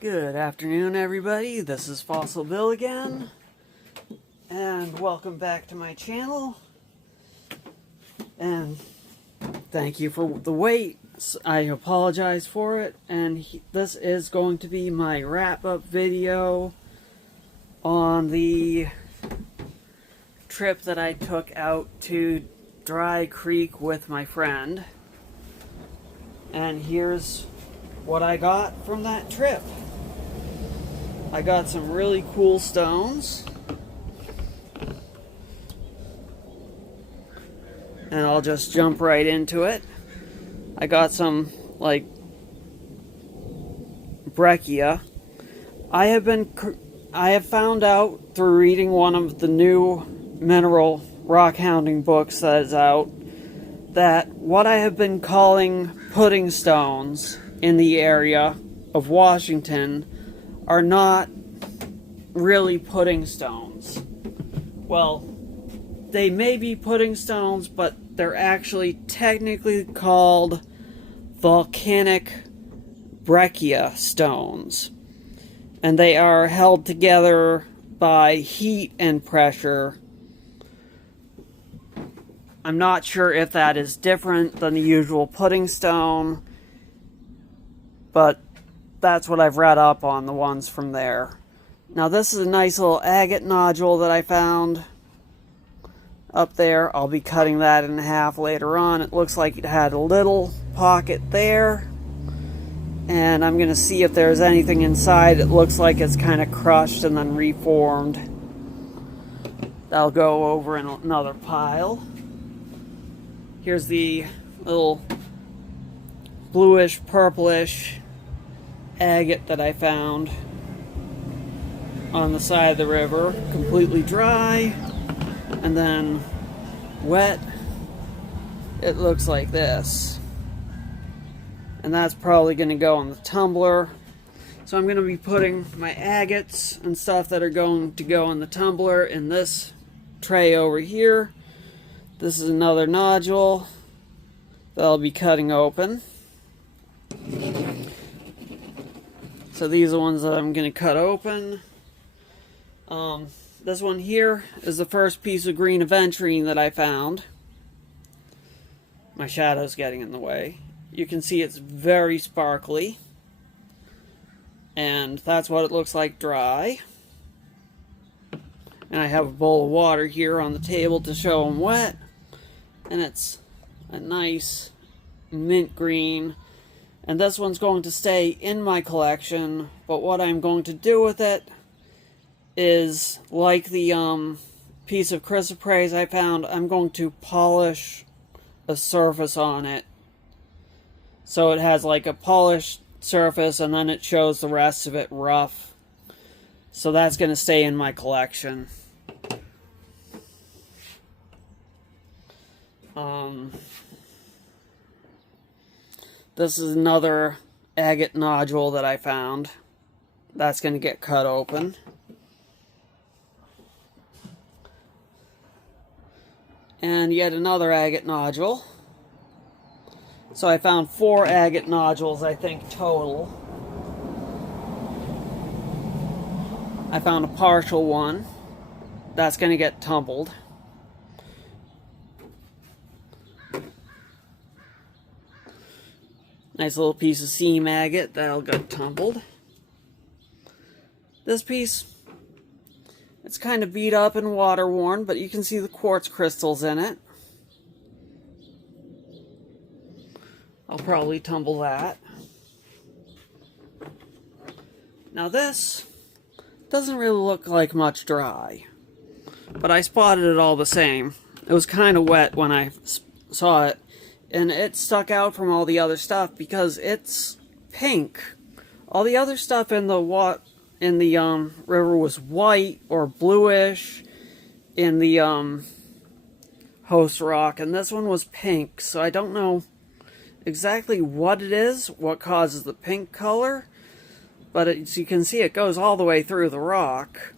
Good afternoon, everybody. This is Fossil Bill again, and welcome back to my channel. And thank you for the wait. I apologize for it, and this is going to be my wrap-up video on the trip that I took out to Dry Creek with my friend. And here's what I got from that trip. I got some really cool stones, and I'll just jump right into it. I got some like breccia. I have found out through reading one of the new mineral rockhounding books that is out that what I have been calling pudding stones in the area of Washington are not really pudding stones. Well, they may be pudding stones, but they're actually technically called volcanic breccia stones. And they are held together by heat and pressure. I'm not sure if that is different than the usual pudding stone, but that's what I've read up on the ones from there. Now this is a nice little agate nodule that I found up there. I'll be cutting that in half later on. It looks like it had a little pocket there. And I'm going to see if there's anything inside. It looks like it's kind of crushed and then reformed. That'll go over in another pile. Here's the little bluish, purplish agate that I found on the side of the river, completely dry and then wet. It looks like this, and that's probably going to go in the tumbler. So I'm going to be putting my agates and stuff that are going to go in the tumbler in this tray over here. This is another nodule that I'll be cutting open. So these are the ones that I'm going to cut open. This one here is the first piece of green aventurine that I found. My shadow's getting in the way. You can see it's very sparkly. And that's what it looks like dry. And I have a bowl of water here on the table to show them wet. And it's a nice mint green. And this one's going to stay in my collection, but what I'm going to do with it is, like the piece of chrysoprase I found, I'm going to polish a surface on it. So it has like a polished surface, and then it shows the rest of it rough. So that's going to stay in my collection. This is another agate nodule that I found. That's going to get cut open. And yet another agate nodule. So I found 4 agate nodules, I think, total. I found a partial one. That's going to get tumbled. Nice little piece of seam agate that'll get tumbled. This piece, it's kind of beat up and water worn, but you can see the quartz crystals in it. I'll probably tumble that. Now this doesn't really look like much dry, but I spotted it all the same. It was kind of wet when I saw it. And it stuck out from all the other stuff because it's pink. All the other stuff in the river was white or bluish in the host rock, and this one was pink. So I don't know exactly what it is, what causes the pink color, but as you can see, it goes all the way through the rock.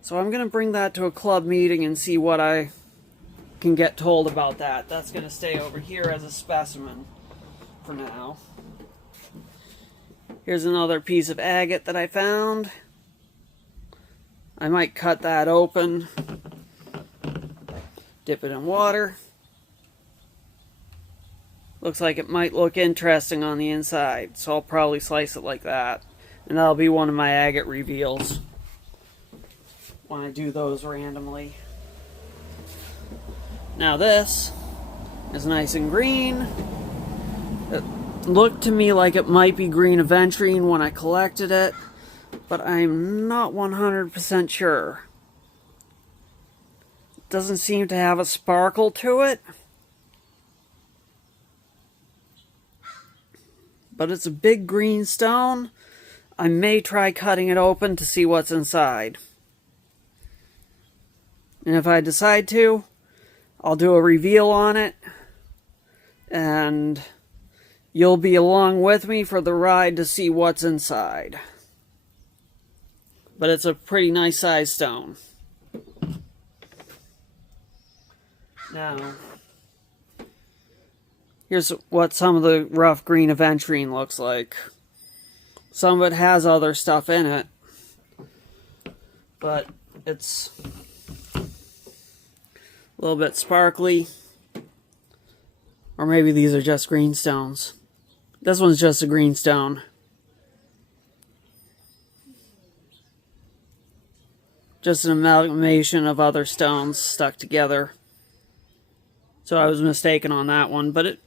So I'm going to bring that to a club meeting and see what I can get told about that. That's going to stay over here as a specimen for now. Here's another piece of agate that I found. I might cut that open, dip it in water. Looks like it might look interesting on the inside, so I'll probably slice it like that. And that'll be one of my agate reveals when I do those randomly. Now this is nice and green. It looked to me like it might be green aventurine when I collected it, but I'm not 100% sure. It doesn't seem to have a sparkle to it, but it's a big green stone. I may try cutting it open to see what's inside. And if I decide to, I'll do a reveal on it, and you'll be along with me for the ride to see what's inside. But it's a pretty nice size stone. Now, here's what some of the rough green aventurine looks like. Some of it has other stuff in it, but it's a little bit sparkly. Or maybe these are just green stones. This one's just a green stone. Just an amalgamation of other stones stuck together. So I was mistaken on that one, but it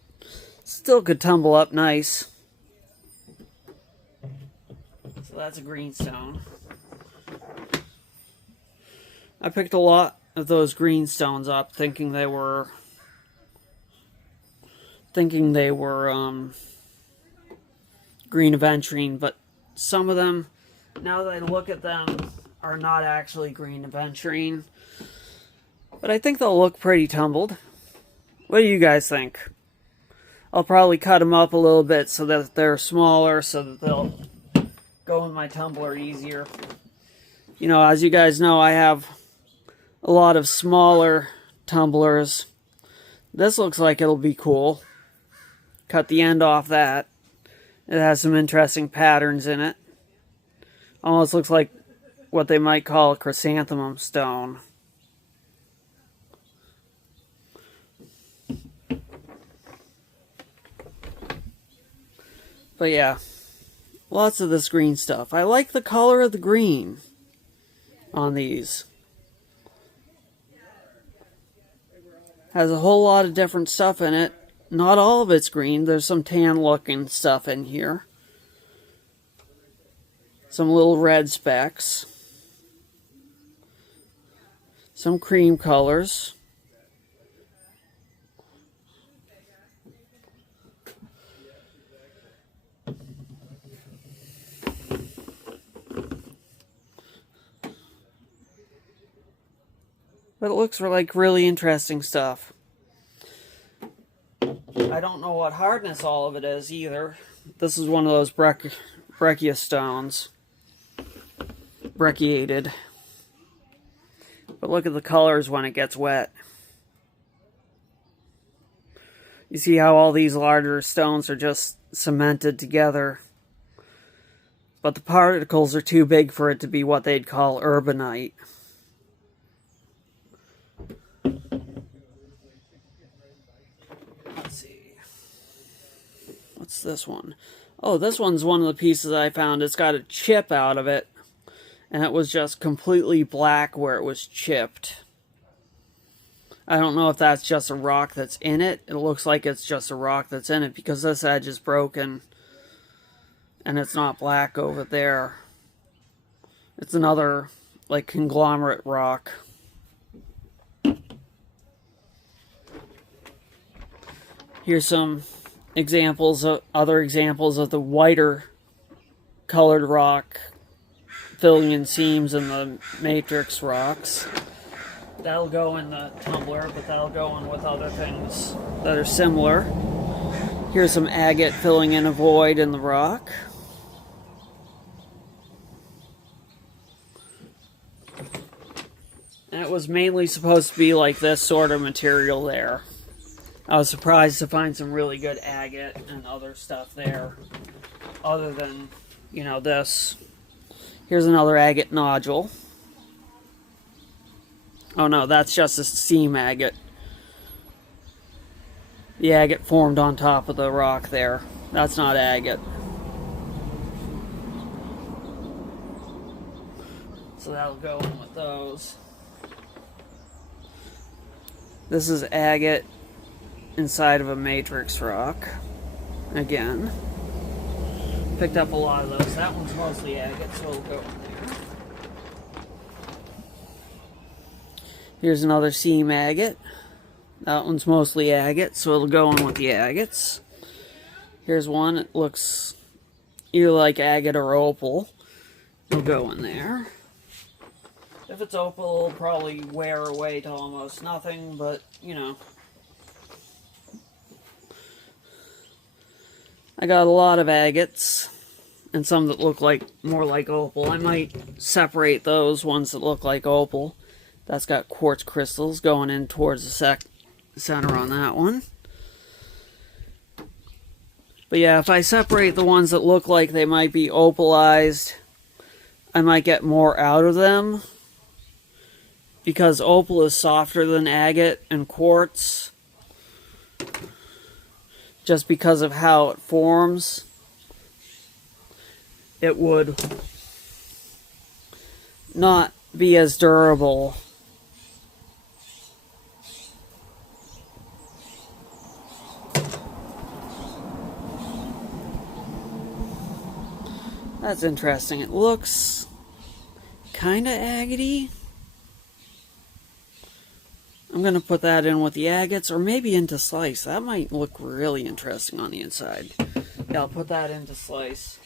still could tumble up nice. So that's a green stone. I picked a lot of those green stones up thinking they were green aventurine, but some of them, now that I look at them, are not actually green aventurine. But I think they'll look pretty tumbled. What do you guys think? I'll probably cut them up a little bit so that they're smaller, so that they'll go in my tumbler easier. You know, as you guys know, I have a lot of smaller tumblers. This looks like it'll be cool. Cut the end off that. It has some interesting patterns in it. Almost looks like what they might call a chrysanthemum stone. But yeah, lots of this green stuff. I like the color of the green on these. Has a whole lot of different stuff in it. Not all of it's green. There's some tan looking stuff in here. Some little red specks. Some cream colors. But it looks like really interesting stuff. I don't know what hardness all of it is either. This is one of those breccia stones. Brecciated. But look at the colors when it gets wet. You see how all these larger stones are just cemented together. But the particles are too big for it to be what they'd call urbanite. Let's see. What's this one? Oh, this one's one of the pieces I found. It's got a chip out of it. And it was just completely black where it was chipped. I don't know if that's just a rock that's in it. It looks like it's just a rock that's in it because this edge is broken. And it's not black over there. It's another, like, conglomerate rock. Here's some examples of other examples of the whiter colored rock filling in seams in the matrix rocks. That'll go in the tumbler, but that'll go in with other things that are similar. Here's some agate filling in a void in the rock. And it was mainly supposed to be like this sort of material there. I was surprised to find some really good agate and other stuff there, other than you know, this. Here's another agate nodule. Oh no, that's just a seam agate. The agate formed on top of the rock there. That's not agate. So that'll go in with those. This is agate inside of a matrix rock. Again. Picked up a lot of those. That one's mostly agate, so it'll go in there. Here's another seam agate. That one's mostly agate, so it'll go in with the agates. Here's one. It looks either like agate or opal. It'll go in there. If it's opal, it'll probably wear away to almost nothing, but, you know. I got a lot of agates, and some that look like more like opal. I might separate those ones that look like opal. That's got quartz crystals going in towards the center on that one. But yeah, if I separate the ones that look like they might be opalized, I might get more out of them. Because opal is softer than agate and quartz. Just because of how it forms, it would not be as durable. That's interesting. It looks kind of agate-y. I'm going to put that in with the agates, or maybe into slice. That might look really interesting on the inside. Yeah, I'll put that into slice.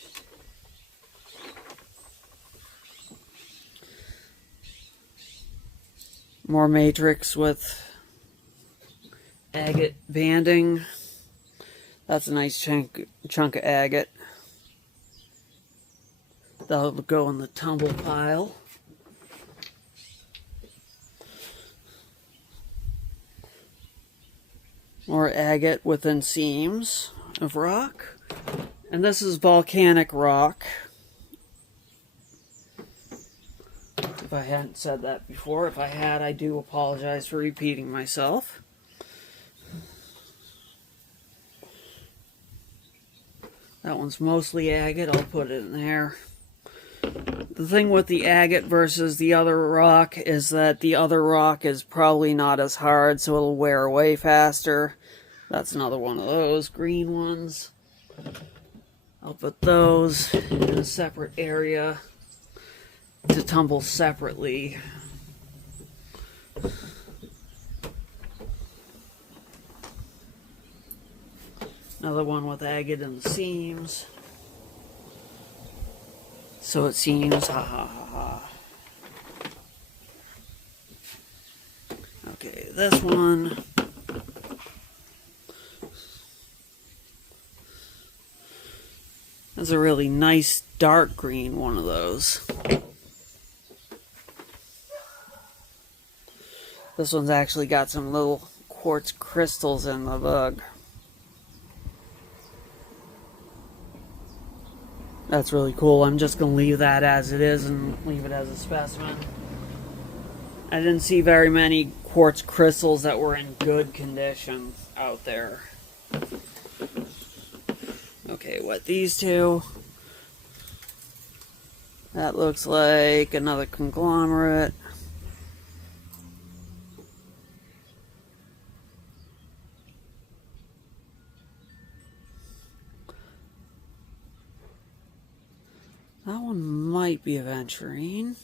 More matrix with agate banding. That's a nice chunk of agate. That'll go in the tumble pile. More agate within seams of rock. And this is volcanic rock. If I hadn't said that before, if I had, I do apologize for repeating myself. That one's mostly agate, I'll put it in there. The thing with the agate versus the other rock is that the other rock is probably not as hard, so it'll wear away faster. That's another one of those green ones. I'll put those in a separate area to tumble separately. Another one with agate in the seams. So it seems, ha ha ha ha. Okay, this one. That's a really nice dark green one of those. This one's actually got some little quartz crystals in the bug. That's really cool. I'm just going to leave that as it is and leave it as a specimen. I didn't see very many quartz crystals that were in good condition out there. Okay, what these two? That looks like another conglomerate. That one might be aventurine.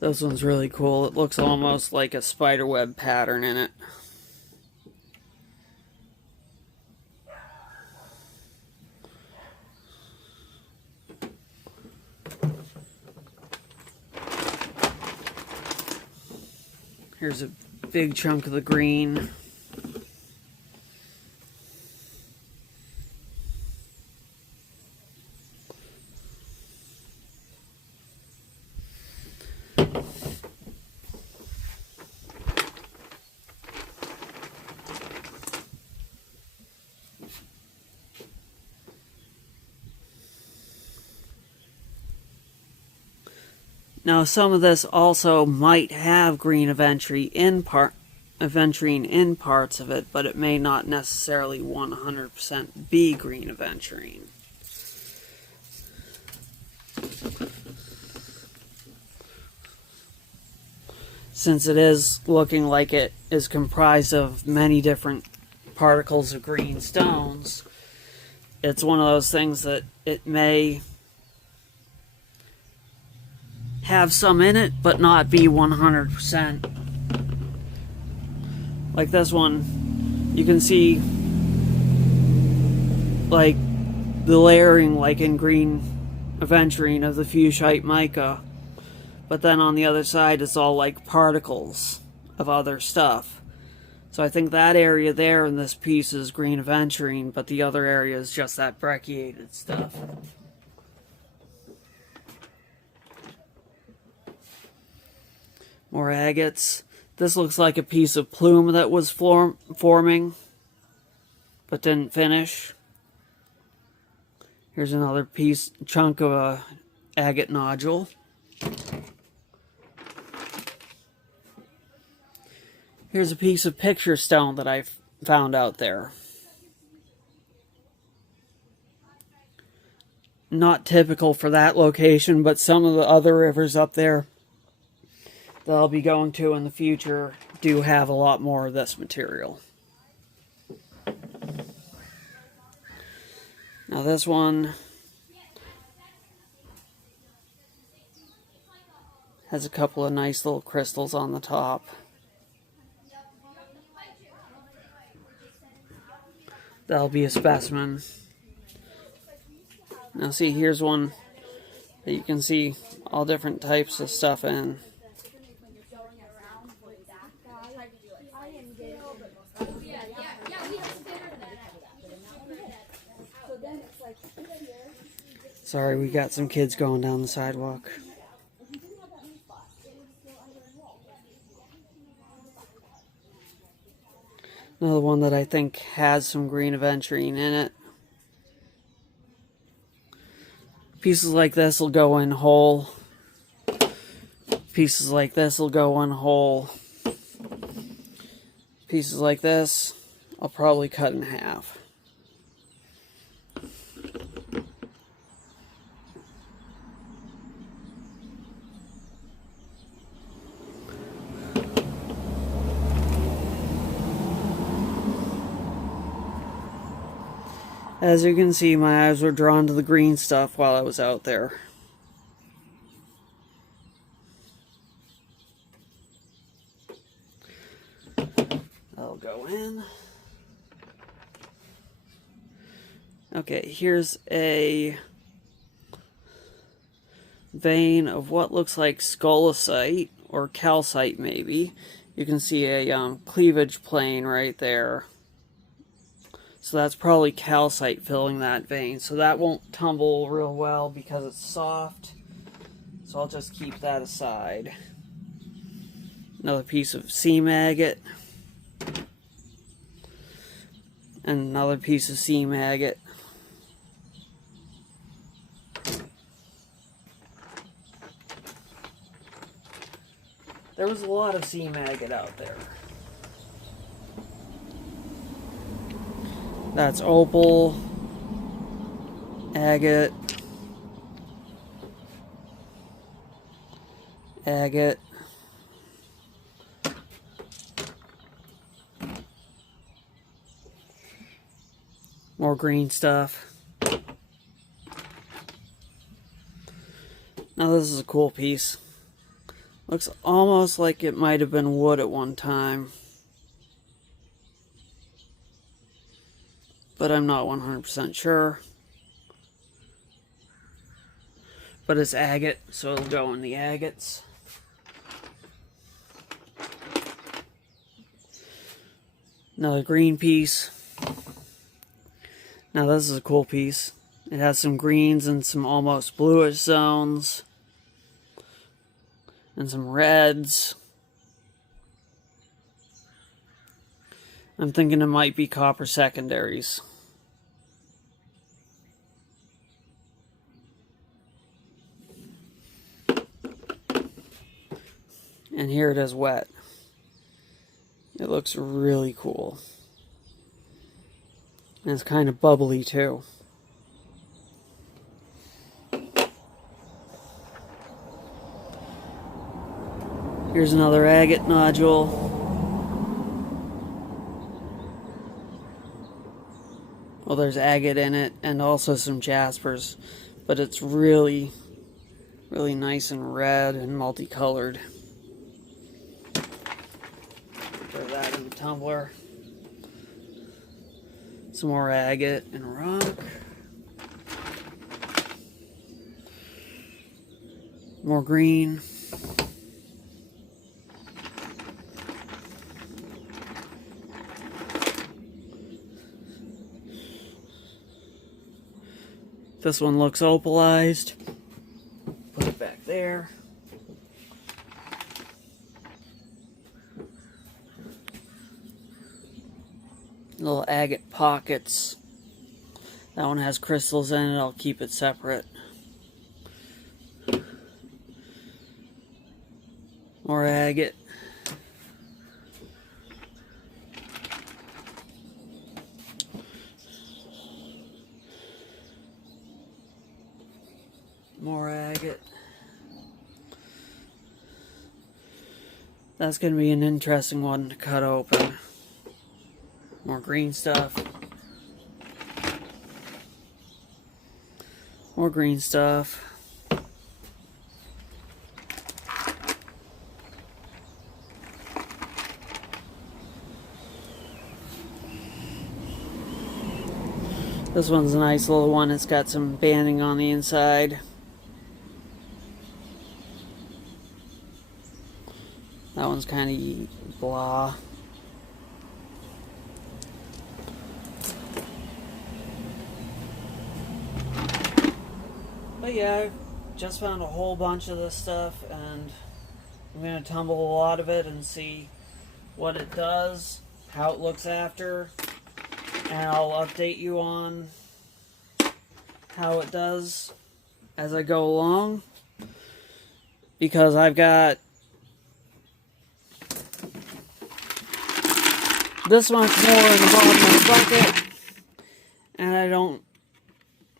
This one's really cool. It looks almost like a spiderweb pattern in it. Here's a big chunk of the green. Now some of this also might have green aventurine in parts of it, but it may not necessarily 100% be green aventurine. Since it is looking like it is comprised of many different particles of green stones, it's one of those things that it may have some in it, but not be 100%. Like this one, you can see like the layering like in green aventurine of the fuchsite mica, but then on the other side it's all like particles of other stuff. So I think that area there in this piece is green aventurine, but the other area is just that brecciated stuff. More agates. This looks like a piece of plume that was forming, but didn't finish. Here's another chunk of a agate nodule. Here's a piece of picture stone that I found out there. Not typical for that location, but some of the other rivers up there that I'll be going to in the future do have a lot more of this material. Now this one has a couple of nice little crystals on the top. That'll be a specimen. Now see, here's one that you can see all different types of stuff in. Sorry, we got some kids going down the sidewalk. Another one that I think has some green aventurine in it. Pieces like this will go in whole. Pieces like this will go in whole. Pieces like this, I'll probably cut in half. As you can see, my eyes were drawn to the green stuff while I was out there. I'll go in. Okay, here's a vein of what looks like scolecite or calcite maybe. You can see a cleavage plane right there. So that's probably calcite filling that vein. So that won't tumble real well because it's soft. So I'll just keep that aside. Another piece of seam agate. And another piece of seam agate. There was a lot of seam agate out there. That's opal, agate, agate, more green stuff. Now this is a cool piece. Looks almost like it might have been wood at one time, but I'm not 100% sure. But it's agate, so it'll go in the agates. Another green piece. Now this is a cool piece. It has some greens and some almost bluish zones. And some reds. I'm thinking it might be copper secondaries. here it is wet. It looks really cool. And it's kind of bubbly too. Here's another agate nodule. Well, there's agate in it and also some jaspers, but it's really, really nice and red and multicolored. Throw that in the tumbler. Some more agate and rock. More green. This one looks opalized. Put it back there. Little agate pockets. That one has crystals in it. I'll keep it separate. More agate. More agate. That's going to be an interesting one to cut open. More green stuff. More green stuff. This one's a nice little one. It's got some banding on the inside. That one's kind of blah. But yeah, I just found a whole bunch of this stuff, and I'm going to tumble a lot of it and see what it does, how it looks after, and I'll update you on how it does as I go along, because I've got this much more in the bottom of the bucket, and I don't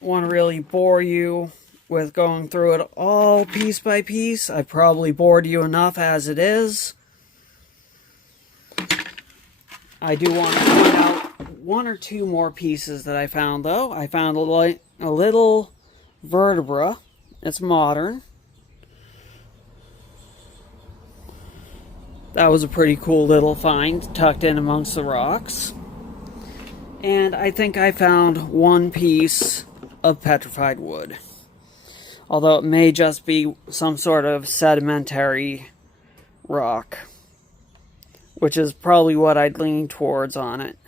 want to really bore you with going through it all piece by piece. I probably bored you enough as it is. I do want to point out one or two more pieces that I found, though. I found a little vertebra. It's modern. That was a pretty cool little find, tucked in amongst the rocks. And I think I found one piece of petrified wood. Although it may just be some sort of sedimentary rock, which is probably what I'd lean towards on it.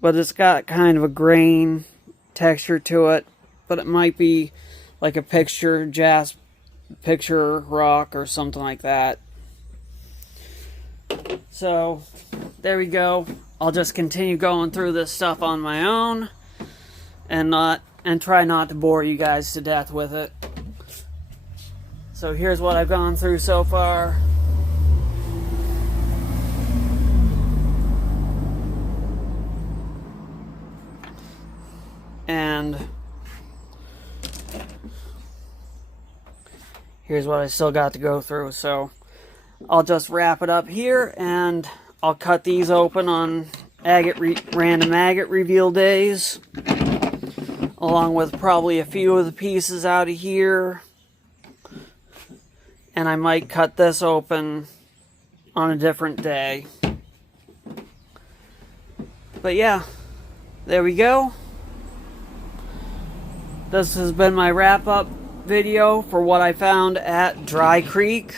But it's got kind of a grain texture to it, but it might be like a picture rock or something like that. So there we go. I'll just continue going through this stuff on my own and try not to bore you guys to death with it. So here's what I've gone through so far. And here's what I still got to go through. So I'll just wrap it up here, and I'll cut these open on random agate reveal days, along with probably a few of the pieces out of here. And I might cut this open on a different day. But yeah, there we go. This has been my wrap-up video for what I found at Dry Creek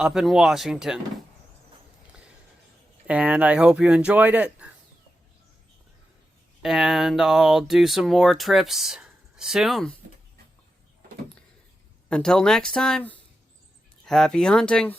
up in Washington. And I hope you enjoyed it. And I'll do some more trips soon. Until next time, happy hunting.